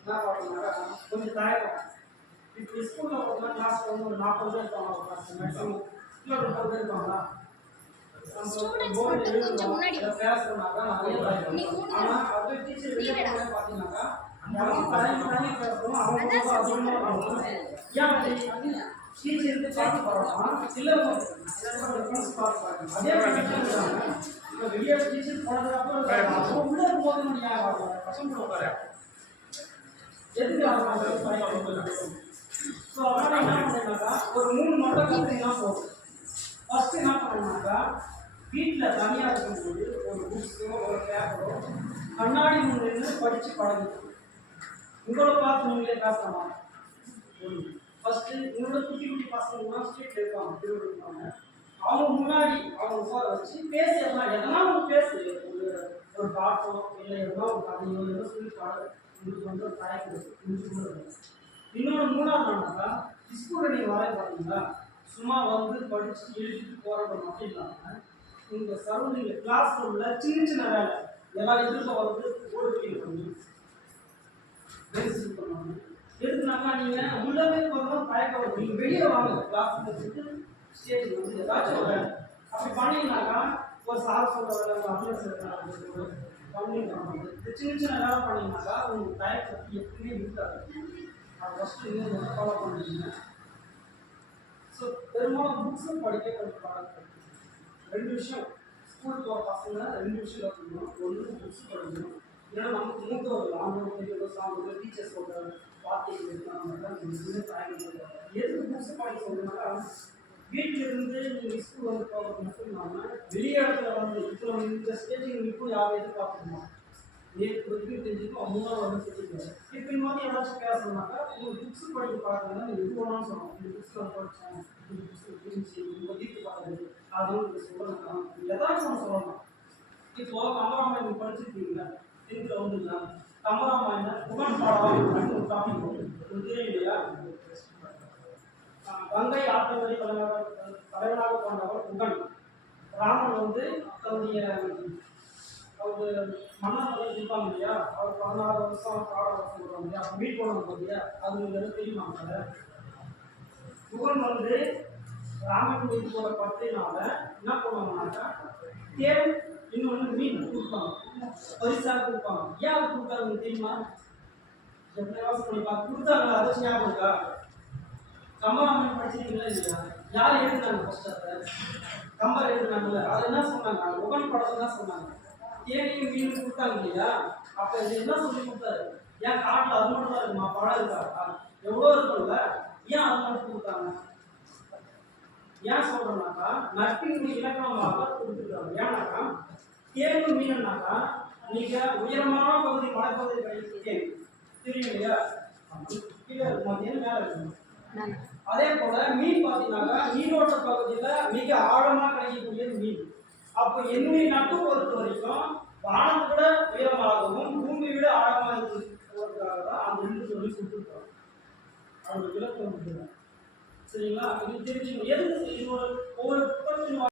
என்ன பார்த்தீங்கன்னா கொஞ்சம் தயக்கம். இப்போ ஸ்கூலில் பார்த்தீங்கன்னா கிளாஸ் வந்து ஒரு 40 பேர் இருப்பாங்க. ஒரு கிளாஸ் மேக்ஸிமம் இல்லை ஒரு 30 பேர் இருப்பாங்களா? போர்டு எழுதுறோம் பேசுறோம்னாக்கா நிறைய தயக்கம். ஆனால் அது டீச்சர் வெளியே பார்த்தீங்கன்னாக்கா யாரும் தயங்கி பேசுகிறோம் அவங்க அதிகமாக பண்ணுவோம். ஏன் அப்படி டீச்சருக்கு பார்த்து போகிறோம் இல்லை டிஃப்ரென்ஸ் பார்த்து அதே இப்போ வெளியே டீச்சர் போனதுக்கப்புறம் உள்ளே போது பசங்க எதுக்கு ஸோ அதனால் என்ன பண்ணுறாக்கா ஒரு 3 மட்டும் கற்றுனா போதும். ஃபஸ்ட்டு என்ன பண்ணணும்னாக்கா வீட்டில் தனியாக இருக்கும்போது ஒரு புக்ஸோ ஒரு பேப்பரோ கண்ணாடி முன்னிருந்து படித்து பழகுது. உங்களை பார்த்து நீங்களே பேசலாமா? ஃபஸ்ட்டு உங்களோட குட்டி குட்டி பசங்கள்லாம் ஸ்ட்ரீட்டில் இருப்பாங்க, திருவிழா இருப்பாங்க. அவங்க முன்னாடி அவங்க உட்கார வச்சு பேசிடலாம். எதனா ஒன்று பேசு, ஒரு பாட்டோ இல்லை எதனா ஒரு கதையோ ஏதோ சொல்லி பாடு. உங்களுக்கு வந்து ஒரு தயக்கம். இன்னொன்று 3வது நாள்னாக்கா ஸ்கூலில் நீங்கள் வரைய பார்த்தீங்களா சும்மா வந்து படித்து எழுதிட்டு போகிறது மட்டும் இல்லாமல் உங்கள் சரௌண்டிங்கில் கிளாஸ் ரூமில் சின்ன சின்ன வேலை எல்லாம் எதிர்க்க வந்து ஓடி பண்ணி ரெஜிஸ்டர் பண்ணுவாங்க. எதுக்குனாக்கா நீங்கள் உள்ளவே போகிறோம் தயக்கம் வரும். நீங்கள் வெளியே வாங்க கிளாஸ் வச்சுட்டு ஸ்டேஜ் வந்து ஏதாச்சும் ஒரு வேலை அப்படி பண்ணிங்கனாக்கா ஒரு சார் சொல்கிற அப்ளஸ் பண்ணிருக்காங்க. இந்த சின்ன சின்ன வேலை பண்ணிங்கனாக்கா உங்களுக்கு தயக்கத்தை எப்பவுமே இருக்காது. அது ஃபஸ்ட்டு இன்னும் ஃபாலோ பண்ணுறீங்க. ஸோ பெரும்பாலும் புக்ஸும் படிக்க கொஞ்சம் பாடம். 2 விஷயம் ஸ்கூல் போகிற பசங்க 2 விஷயம் கற்றுக்கணும். ஒன்று புக்ஸ் படிக்கணும். ஏன்னா நமக்கு மூத்தவர்கள் ஆண்டவர் பெரியவங்க சாப்பிடுற டீச்சர்ஸ் சொல்கிற வார்த்தைகள் இருக்கிறாங்க. எதுக்கு புக்ஸ் படிக்க சொல்லுனாக்கா வீட்டில் இருந்து நீங்கள் ஸ்கூல் வந்து போகிறது மட்டும் இல்லாமல் வெளியே இடத்துல வந்து இப்போ இந்த ஸ்டேஜில் இப்போ யாரும் எதிர்பார்க்கணுமா நேற்று வரைக்கும் தெரிஞ்சுக்கும் 3வது வந்து தெரிஞ்சுக்கிறேன். இப்போ இந்த மாதிரி ஏதாச்சும் பேசணும்னாக்கா உங்களுக்கு புக்ஸ் படிக்க பார்க்கணுன்னா நீங்கள் எது வேணாலும் சொல்லணும். இந்த புக்ஸில் படித்தேன், இந்த புக்ஸில் தெரிஞ்சு உங்கள் வீட்டு பார்க்குறது அதுவும் நீங்கள் சொல்லணும். ஏதாச்சும் ஒன்று சொல்லணும். இப்போ கம்பராமாயணம் படிச்சிருக்கீங்களா? 10th வந்துங்களா? கம்பராமாயணம் புகழ் பாடம் அப்படின்னு ஒரு டாபிக் உங்களுக்கு தெரியும் இல்லையா? கங்கை ஆற்றங்கரை தலைவராக கொண்டவர் புகழ். ராமன் வந்து தன்னுடைய அவர் மன்னர் இருப்பாங்க இல்லையா? அவர் 16 வருஷம் காலவாசம் சொல்கிறாங்க இல்லையா? மீட் பண்ணுவாங்க இல்லையா? அது உங்களுக்கு தெரியுமாங்க? புகழ் வந்து ராமன் மீது போகிற பத்தினால என்ன பண்ணுவாங்கன்னாக்கா தேவை இன்னொன்று மீன் கொடுப்பாங்க, பரிசாக கொடுப்பாங்க. ஏன் அது கொடுத்தாங்க தெரியுமா? எப்படி யோசனை பண்ணி பார்த்து கொடுத்தாங்க. அதை ஞாபகம் இருக்கா? கம்பராமாயணம் படிச்சிருக்கீங்களா இல்லையா? யார் எழுதுனாங்க ஃபர்ஸ்ட்? அதை கம்பர் எழுதுனாங்கல்ல. அது என்ன சொன்னாங்க? புகழ் படத்தை தான் சொன்னாங்க. தேனியும் மீன் கொடுத்தாங்க இல்லையா? அப்போ இது என்ன சொல்லி கொடுத்தாரு? ஏன் காட்டில் அது மட்டும் தான் இருக்குமா? படம் இருக்கா? எவ்வளோ இருக்கும்ல. ஏன் அது மட்டும் கொடுத்தாங்க? ஏன் சொல்கிறோம்னாக்கா நட்பின் இலக்கணமாக கொடுத்துருக்காங்க. ஏன்னாக்கா தேனும் மீனுனாக்கா நீங்கள் உயரமான பகுதி மலைப்பகுதி கிடைக்கும் தெரியும் இல்லையா? கீழே இருக்குமா? தேன் மேலே இருக்கணும். அதே போல மீன் பார்த்தீங்கன்னாக்கா நீரோட்ட பகுதியில் மிக ஆழமாக கிடைக்கக்கூடியது மீன். அப்போ என்னுடைய நட்பு பொறுத்த வரைக்கும் வானத்தை விட உயரமாகவும் பூமியை விட ஆழமாக இருக்கிறதுக்காக தான் அந்த 2 சொல்லி கொடுத்துருக்காங்க. அவங்க விளக்கம் சரிங்களா? இது தெரிஞ்சுக்கணும். எதுக்கு ஒவ்வொரு